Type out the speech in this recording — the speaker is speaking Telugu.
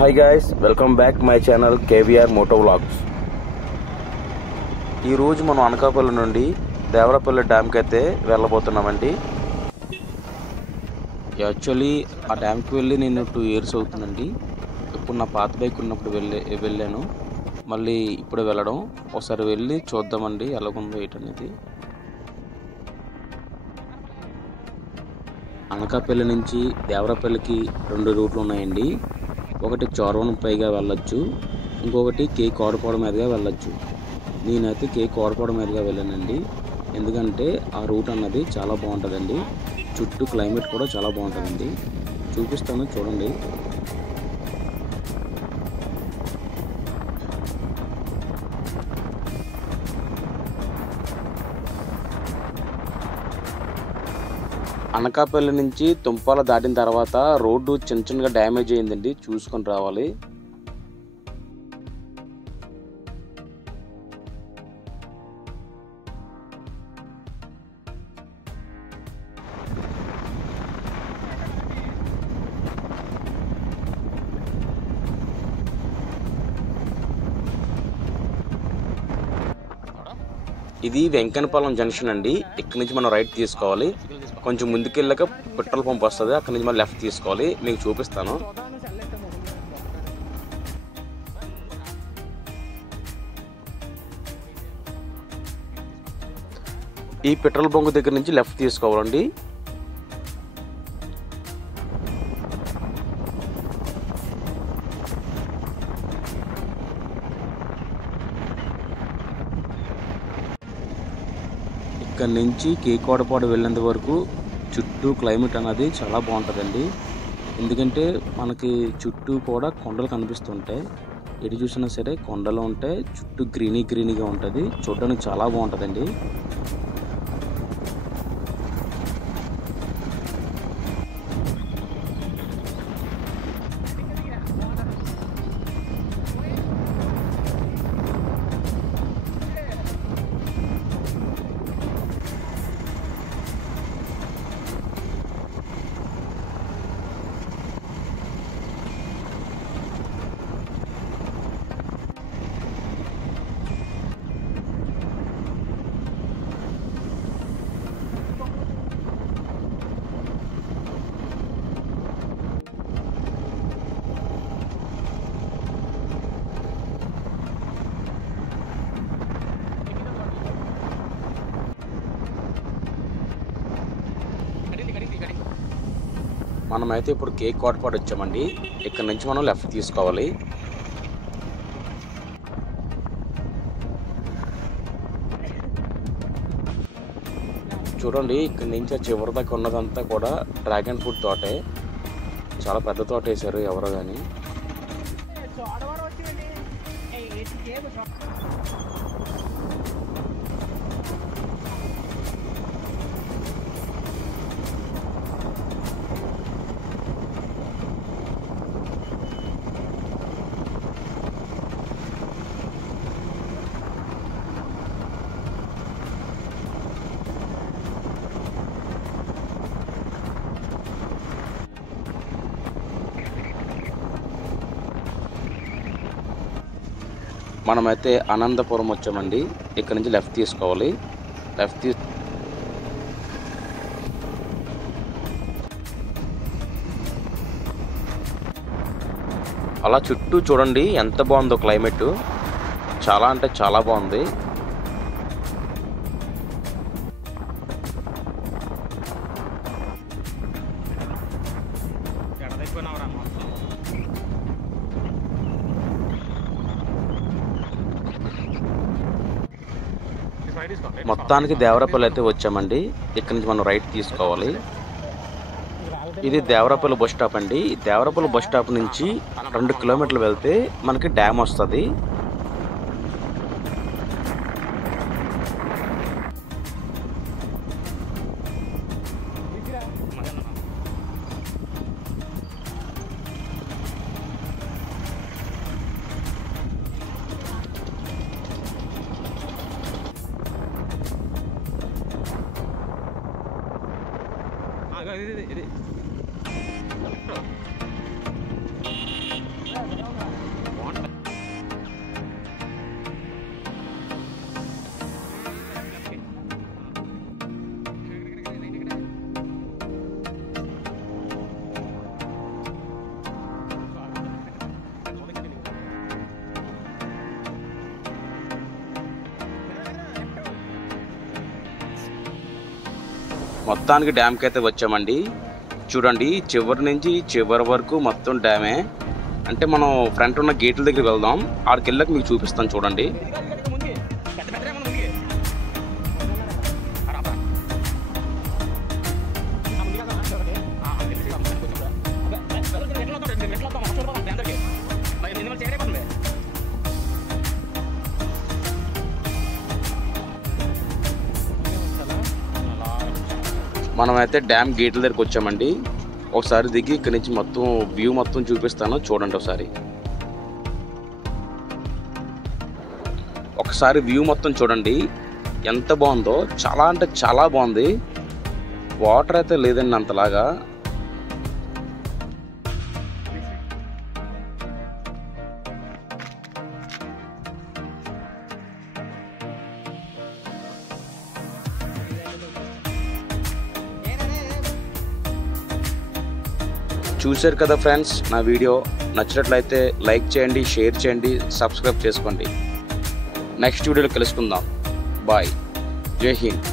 Hi guys, welcome back my channel KVR moto vlogs. ఈరోజు మనం అనకాపల్లి నుండి దేవరపల్లి డ్యామ్కి అయితే వెళ్ళబోతున్నామండి. యాక్చువల్లీ ఆ డ్యామ్కి వెళ్ళి నేను 2 years అవుతుందండి. ఇప్పుడు నా పాత బైక్ ఉన్నప్పుడు వెళ్ళాను, మళ్ళీ ఇప్పుడు వెళ్ళడం. ఒకసారి వెళ్ళి చూద్దామండి ఎలాగుందో ఏంటనేది. అనకాపల్లి నుంచి దేవరపల్లికి 2 రూట్లు ఉన్నాయండి. ఒకటి చోరవరం పైగా వెళ్ళొచ్చు, ఇంకొకటి కే కోడపాడ మీదుగా వెళ్ళొచ్చు. నేనైతే కే కోడపాడ మీదుగా వెళ్ళానండి. ఎందుకంటే ఆ రూట్ అన్నది చాలా బాగుంటుందండి. చుట్టూ క్లైమేట్ కూడా చాలా బాగుంటుందండి. చూపిస్తాను చూడండి. అనకాపల్లి నుంచి తుంపాల దాటిన తర్వాత రోడ్డు చిన్నగా డ్యామేజ్ అయిందండి, చూసుకొని రావాలి. ఇది వెంకన్నపాలెం జంక్షన్ అండి. ఇక్కడ నుంచి మనం రైట్ తీసుకోవాలి. కొంచెం ముందుకెళ్ళాక పెట్రోల్ పంప్ వస్తుంది, అక్కడ నుంచి మనం లెఫ్ట్ తీసుకోవాలి. మీకు చూపిస్తాను. ఈ పెట్రోల్ బంక్ దగ్గర నుంచి లెఫ్ట్ తీసుకోవాలండి. ఇక్కడ నుంచి కేకోడపాడు వెళ్ళేంత వరకు చుట్టూ క్లైమేట్ అనేది చాలా బాగుంటుందండి. ఎందుకంటే మనకి చుట్టూ కూడా కొండలు కనిపిస్తుంటాయి. ఎటు చూసినా సరే కొండలు ఉంటాయి, చుట్టూ గ్రీనీగా ఉంటుంది. చూడడానికి చాలా బాగుంటుందండి. మనమైతే ఇప్పుడు కే కోడపాడు వచ్చామండి. ఇక్కడ నుంచి మనం లెఫ్ట్ తీసుకోవాలి. చూడండి, ఇక్కడ నుంచి చివరి దాకా ఉన్నదంతా కూడా డ్రాగన్ ఫ్రూట్ తోటే. చాలా పెద్ద తోట వేశారు ఎవరో కానీ. మనమైతే అనంతపురం వచ్చామండి. ఇక్కడ నుంచి లెఫ్ట్ తీసుకోవాలి. అలా చుట్టూ చూడండి ఎంత బాగుందో క్లైమేట్. చాలా అంటే చాలా బాగుంది. మొత్తానికి దేవరపల్లి అయితే వచ్చామండి. ఇక్కడ నుంచి మనం రైట్ తీసుకోవాలి. ఇది దేవరపల్లి బస్ స్టాప్ అండి. దేవరపల్లి బస్ స్టాప్ నుంచి 2 కిలోమీటర్లు వెళ్తే మనకి డ్యామ్ వస్తుంది. మొత్తానికి డ్యామ్కి అయితే వచ్చామండి. చూడండి, చివరి నుంచి చివరి వరకు మొత్తం డ్యామే. అంటే మనం ఫ్రంట్ ఉన్న గేట్ల దగ్గర వెళ్దాం, ఆడికి వెళ్ళాక మీకు చూపిస్తాను. చూడండి, మనమైతే డ్యామ్ గేట్ల దగ్గరికి వచ్చామండి. ఒకసారి దిగి ఇక్కడి నుంచి మొత్తం వ్యూ మొత్తం చూపిస్తాను, చూడండి ఒకసారి వ్యూ మొత్తం చూడండి ఎంత బాగుందో. చాలా అంటే చాలా బాగుంది. వాటర్ అయితే లేదండి అంతలాగా. చూశారు కదా ఫ్రెండ్స్, నా వీడియో నచ్చినట్లయితే లైక్ చేయండి, షేర్ చేయండి, సబ్స్క్రైబ్ చేసుకోండి. నెక్స్ట్ వీడియోలో కలుసుకుందాం. బాయ్, జై హింద్.